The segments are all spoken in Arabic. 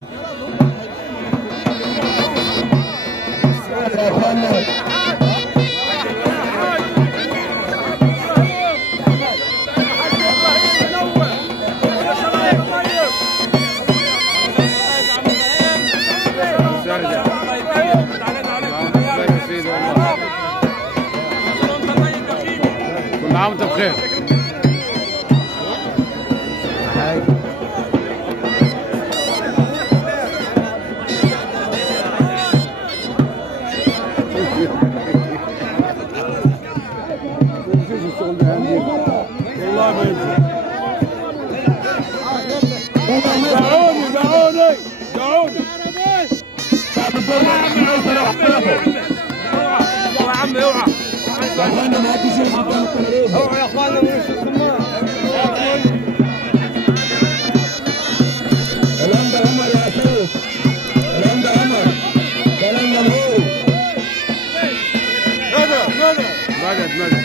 كل عام وانت بخير. دعوني دعوني دعوني يا عم اوعى اوعى يا اخوانا من الشمال. كلام ده عمر يا شيخ، كلام ده عمر، كلام ده مهول. مدد مدد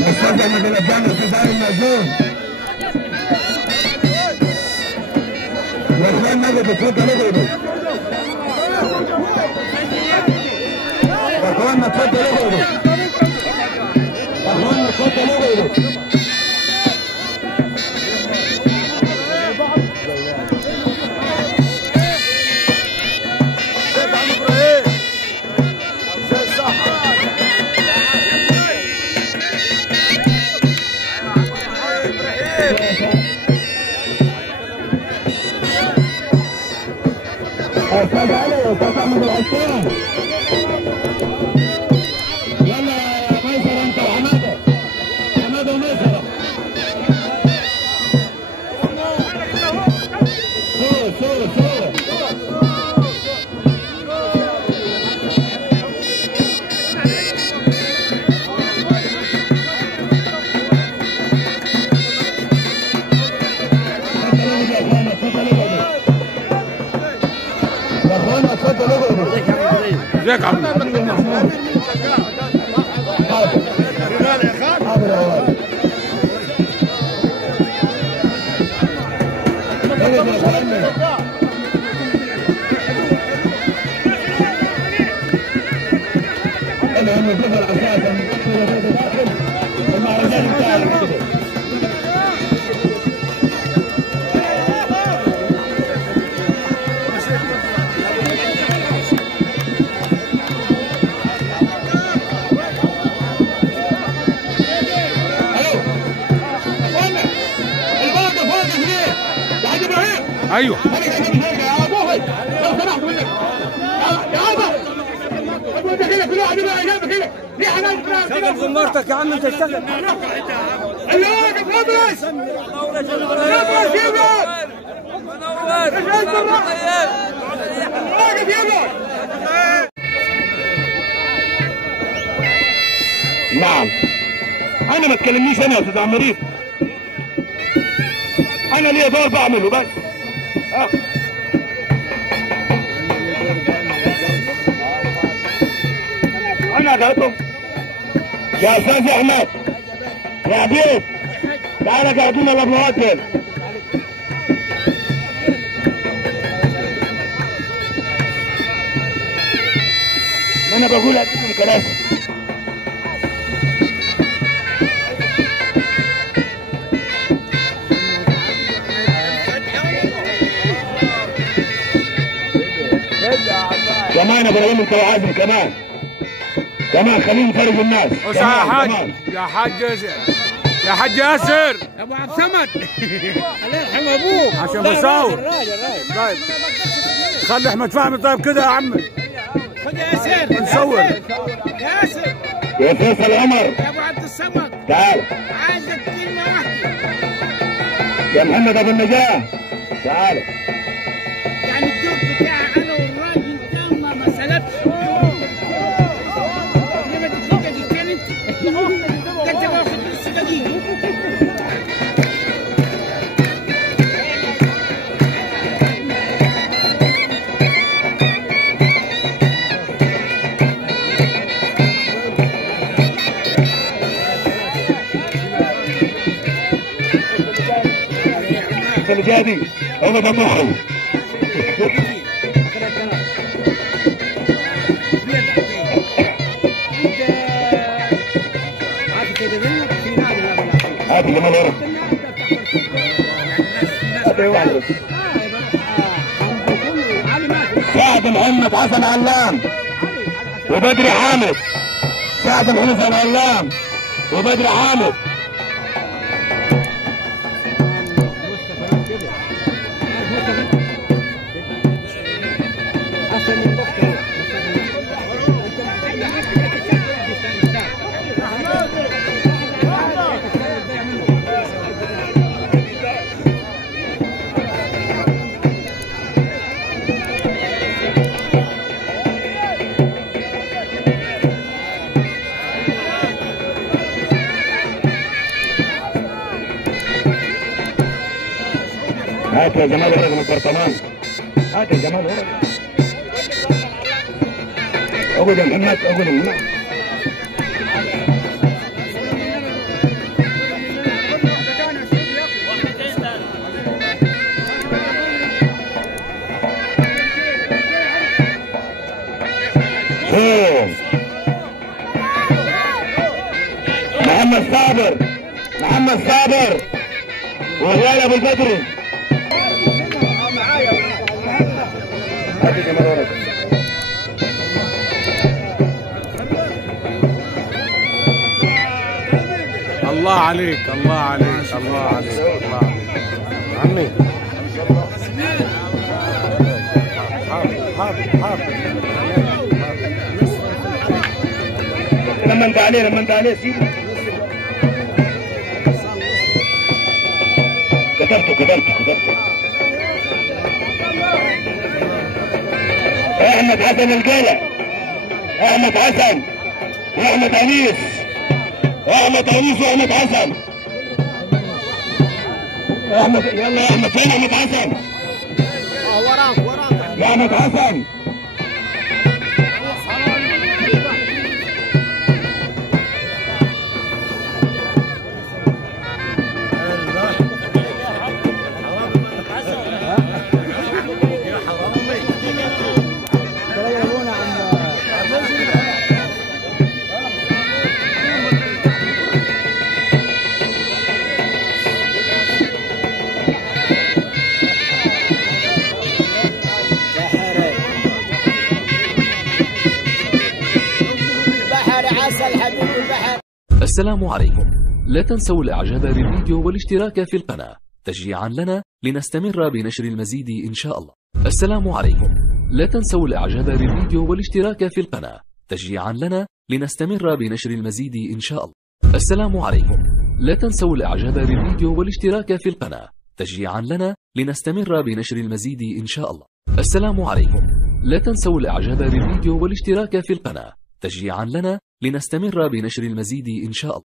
استاذ احمد الابدان، استاذ علي المأذون. يا اخوان مجد اتفضل اقعدوا. يا اخوانا اتفضل اقعدوا. يا اخوانا اتفضل اقعدوا. استاذ علي واستاذ احمد العسكري. يلا يا ميسر انت وحماده، حماده وميسره. صورة يا اخوانا اتفضلوا اقعدوا. ازيك يا عم؟ حاضر حاضر يا ولد. انا هم الجبل اساسا داخل المهرجان بتاعي كده. ايوه يا ابوي لو سمحت منك يا ابا انت كده كل واحد يبقى جنبك كده في حاجات شغل زمارتك يا عم، انت اشتغل اللي واقف لابس لابس يبقى منور واقف يبقى. نعم انا ما تكلمنيش انا يا استاذ عمريف، انا ليا دور بعمله بس. انا قاعدهم يا استاذ احمد يا عبيد، تعالى قاعدونا الابوات دول. ما انا بقول اديكم كراسي. كمان ابراهيم انت وعازم كمان خلينا نفرج الناس. يا حاج يا حاج يا حاج ياسر ابو عبد الصمد الله يرحم ابوه عشان بصور. طيب خلي احمد فهمي طيب كده يا عمي. خد يا ياسر نصور. ياسر يا فيصل عمر يا ابو عبد الصمد تعال. عايزك كلمه واحده يا محمد ابو النجاه تعال. يعني الدور بتاعي انا والراجل ده ما سلبش. انما الدقيقه دي كانت ده انت واخد نص دقيقه. بس اللي جاي دي هو ده مخه. هات اللي مال ورا. هات ايه واحد بس. سعد محمد حسن علام وبدري حامد. سعد محمد حسن علام وبدري حامد. هات يا جمال ورقة من البرطمان. هات يا جمال ورقة. اقعد يا محمد، اقعد يا محمد. محمد صابر، محمد صابر وهلال ابو البدري. الله عليك الله عليك الله عليك الله عليك عمي. حاضر لما انت عليه سيبه. كتبته. احمد حسن الجلع، احمد حسن واحمد انيس، احمد حسن. احمد يلا يا احمد. فين احمد حسن؟ وراك يا احمد حسن. السلام عليكم. لا تنسوا الاعجاب بالفيديو والاشتراك في القناة تشجيعا لنا لنستمر بنشر المزيد ان شاء الله. السلام عليكم. لا تنسوا الاعجاب بالفيديو والاشتراك في القناة تشجيعا لنا لنستمر بنشر المزيد ان شاء الله. السلام عليكم. لا تنسوا الاعجاب بالفيديو والاشتراك في القناة تشجيعا لنا لنستمر بنشر المزيد ان شاء الله. السلام عليكم. لا تنسوا الاعجاب بالفيديو والاشتراك في القناة تشجيعا لنا لنستمر بنشر المزيد ان شاء الله.